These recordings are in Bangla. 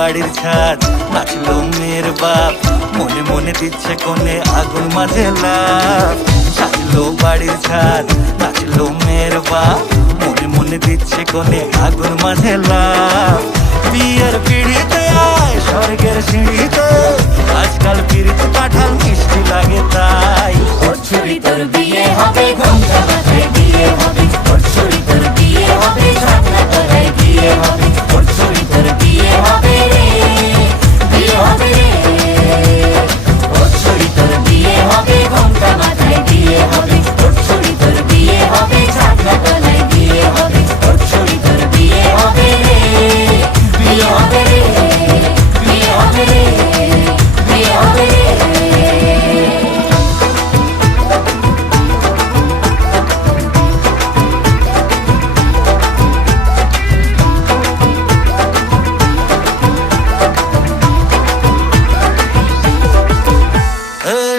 বাড়ির ছাদ, নাচলো মেয়ের বাপ, মনে মনে দিচ্ছে কোণে আগুন মাঝে লাভ। সাজলো বাড়ির ছাদ, নাচলো মেয়ের বাপ, মনে মনে দিচ্ছে কোণে আগুন মাঝে লাভ। বিয়ের পিড়িতে আয় স্বর্গের সিঁড়িতে, আজকাল পিড়িতে কাঁঠাল মিষ্টি লাগে তাই। ওর ছুরি তোর বিয়ে হবে, ঘোমটা মাথায় দিয়ে হবে। ওর ছুরি তোর বিয়ে হবে, ঝাঁকনা তলায় দিয়ে হবে। ওর ছুরি তোর বিয়ে হবে রে, বিয়ে হবে রে। ওর ছুরি তোর বিয়ে হবে, ঘোমটা মাথায় দিয়ে হবে। ওর ছুরি তোর বিয়ে হবে, ঝাঁকনা তলায় দিয়ে হবে। ওর ছুরি তোর বিয়ে হবে রে, বিয়ে হবে রে, বিয়ে হবে রে, বিয়ে হবে রে।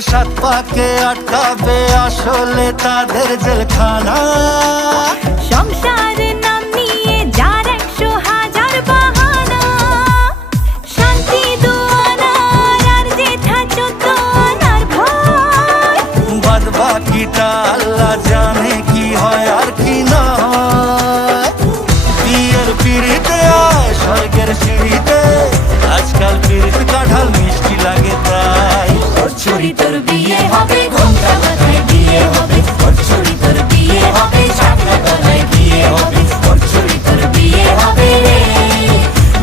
সাত পাকে আটকাবে আসলে তাদের জেলখানা। সংসার নাম নিয়ে যার 100,000 বাহানা, শান্তি দুয়ানার আর যেথা 14 আনার ভয়। বাদ বাকিটা আল্লাহ জানে কি হয় আর কি না হয়। বিয়ের পিড়িতে আয় স্বর্গের সিঁড়িতে, আজকাল পিড়িতে কাঁঠাল মিষ্টি লাগে তাই। ওর ছুরি তোর বিয়ে হবে, ঘোমটা মাথায় দিয়ে হবে। ওর ছুরি তোর বিয়ে হবে, ঝাঁকনা তলায় দিয়ে হবে। ওর ছুরি তোর বিয়ে হবে রে,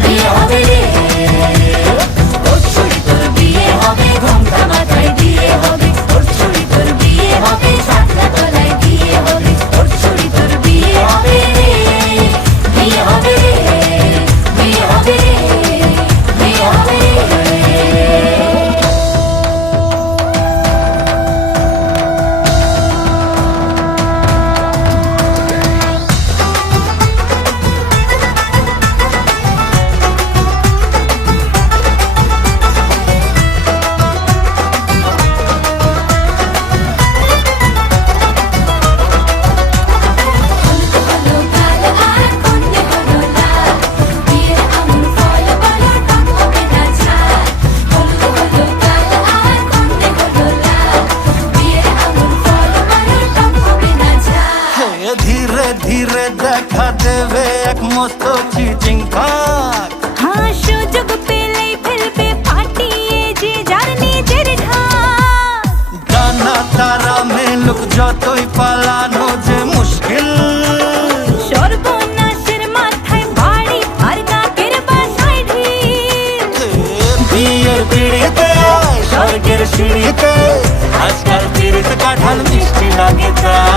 বিয়ে হবে রে। ওর ছুরি তোর বিয়ে হবে, ঘোমটা মাথায় দিয়ে হবে। ওর ছুরি তোর বিয়ে হবে, ঝাঁকনা তলায় দিয়ে হবে। ওর ছুরি তোর বিয়ে হবে রে, বিয়ে হবে রে, বিয়ে হবে রে, বিয়ে হবে রে। ধীরে ধীরে দেখা দেবে এক মস্ত চিচিং খাক। হ্যাঁ, সুযোগ পেলেই ফেলবে পাঠিয়ে যে যার নিজের ঢাক। ডানা তারা মেলুক যতই পালানো যে মুশকিল। সর্বনাশের মাথায় বাড়ি আর নাকের বাসায় ঢিল। বিয়ের পিড়িতে আয় স্বর্গের সিঁড়িতে, আজকাল পিড়িতে কাঁঠাল মিষ্টি লাগে তাই।